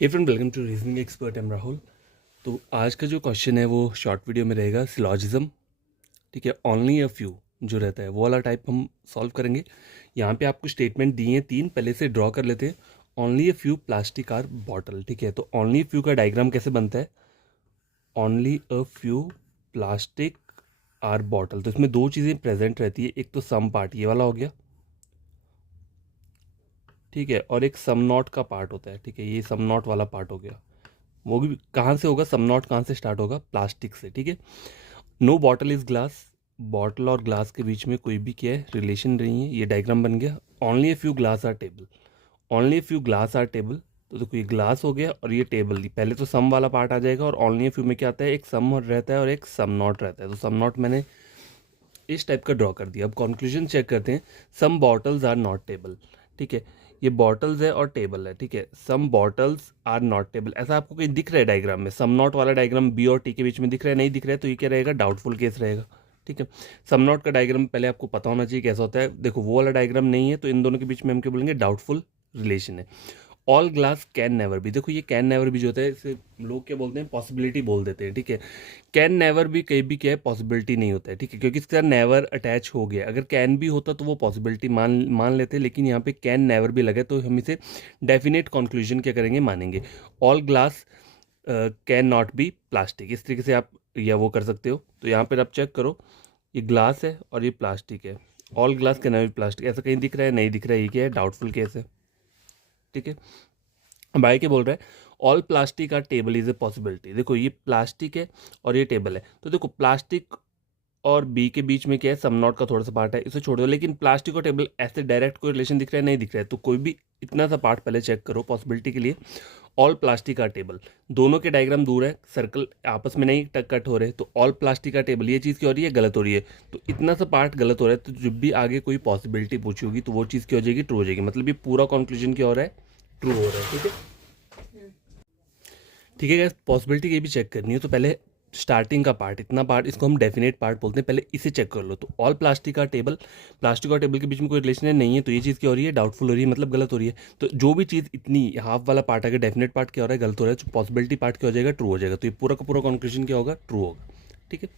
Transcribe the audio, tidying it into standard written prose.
Hey friend, welcome to reasoning expert. I'm Rahul. तो आज का जो क्वेश्चन है वो शॉर्ट वीडियो में रहेगा सिलॉजिज्म। ठीक है, ओनली अ फ्यू जो रहता है वो वाला टाइप हम सॉल्व करेंगे। यहाँ पे आपको स्टेटमेंट दिए हैं तीन, पहले से ड्रॉ कर लेते हैं। Only a few plastic are bottle. ठीक है, तो ओनली फ्यू का डायग्राम कैसे बनता है? Only a few plastic are bottle, तो इसमें दो चीज़ें प्रेजेंट रहती है। एक तो सम पार्ट ये वाला हो गया, ठीक है, और एक सम नॉट का पार्ट होता है। ठीक है, ये सम नॉट वाला पार्ट हो गया। वो भी कहाँ से होगा? सम नॉट कहाँ से स्टार्ट होगा? प्लास्टिक से। ठीक है, no bottle is glass. Bottle और ग्लास के बीच में कोई भी क्या है, रिलेशन नहीं है। ये डायग्राम बन गया। Only a few glass are table. Only a few glass are table, तो देखो ये ग्लास हो गया और ये टेबल। पहले तो सम वाला पार्ट आ जाएगा और ओनली ए फ्यू में क्या आता है, एक सम रहता है और एक सम नॉट रहता है। तो सम नॉट मैंने इस टाइप का ड्रॉ कर दिया। अब कंक्लूजन चेक करते हैं। सम बॉटल्स आर नॉट टेबल। ठीक है, ये बॉटल्स है और टेबल है। ठीक है, सम बॉटल्स आर नॉट टेबल, ऐसा आपको कहीं दिख रहा है डायग्राम में? सम नॉट वाला डायग्राम बी और टी के बीच में दिख रहा है? नहीं दिख रहा है, तो ये क्या रहेगा? डाउटफुल केस रहेगा। ठीक है, सम नॉट का डायग्राम पहले आपको पता होना चाहिए कैसा होता है। देखो वो वाला डायग्राम नहीं है, तो इन दोनों के बीच में हम क्या बोलेंगे? डाउटफुल रिलेशन है। All glass can never be, देखो ये कैन नेवर भी जो होता है इसे लोग क्या बोलते हैं? पॉसिबिलिटी बोल देते हैं। ठीक है, कैन नेवर भी कहीं भी क्या है, पॉसिबिलिटी नहीं होता है। ठीक है, क्योंकि इसका नेवर अटैच हो गया। अगर कैन भी होता तो वो पॉसिबिलिटी मान मान लेते, लेकिन यहाँ पे कैन नेवर भी लगे तो हम इसे डेफिनेट कंक्लूजन क्या करेंगे? मानेंगे। All glass can not be plastic, इस तरीके से आप या वो कर सकते हो। तो यहाँ पर आप चेक करो, ये ग्लास है और ये प्लास्टिक है। All glass can not be plastic, ऐसा कहीं दिख रहा है? नहीं दिख रहा है। ये क्या है? डाउटफुल केस है। ठीक है, बाय के बोल रहा है all plastic are table is a possibility. देखो ये प्लास्टिक है और ये टेबल है, तो देखो प्लास्टिक और बी के बीच में क्या है? सम नॉट का थोड़ा सा पार्ट है, इसे छोड़ दो। लेकिन प्लास्टिक और टेबल ऐसे डायरेक्ट कोई रिलेशन दिख रहा है? नहीं दिख रहा है। तो कोई भी इतना सा पार्ट पहले चेक करो पॉसिबिलिटी के लिए। ऑल प्लास्टिक आर टेबल, दोनों के डायग्राम दूर है, सर्कल आपस में नहीं टक कट हो रहे, तो ऑल प्लास्टिक का टेबल, ये चीज़ क्या हो रही है? गलत हो रही है। तो इतना सा पार्ट गलत हो रहा है, तो जब भी आगे कोई पॉसिबिलिटी पूछी होगी तो वो चीज़ क्या हो जाएगी? ट्रू हो जाएगी। मतलब ये पूरा कंक्लूजन क्या हो रहा है? ट्रू हो रहा है। ठीक है, ठीक है गैस, पॉसिबिलिटी ये भी चेक करनी है तो पहले स्टार्टिंग का पार्ट, इतना पार्ट, इसको हम डेफिनेट पार्ट बोलते हैं, पहले इसे चेक कर लो। तो ऑल प्लास्टिक का टेबल, प्लास्टिक और टेबल के बीच में कोई रिलेशन है? नहीं है, तो ये चीज़ क्या हो रही है? डाउटफुल हो रही है, मतलब गलत हो रही है। तो जो भी चीज़ इतनी हाफ वाला पार्ट अगर डेफिनेट पार्ट क्या हो रहा है? गलत हो रहा है, तो पॉसिबिलिटी पार्ट क्या हो जाएगा? ट्रू हो जाएगा। तो ये पूरा का पूरा कंक्लूजन क्या होगा? ट्रू होगा। ठीक है।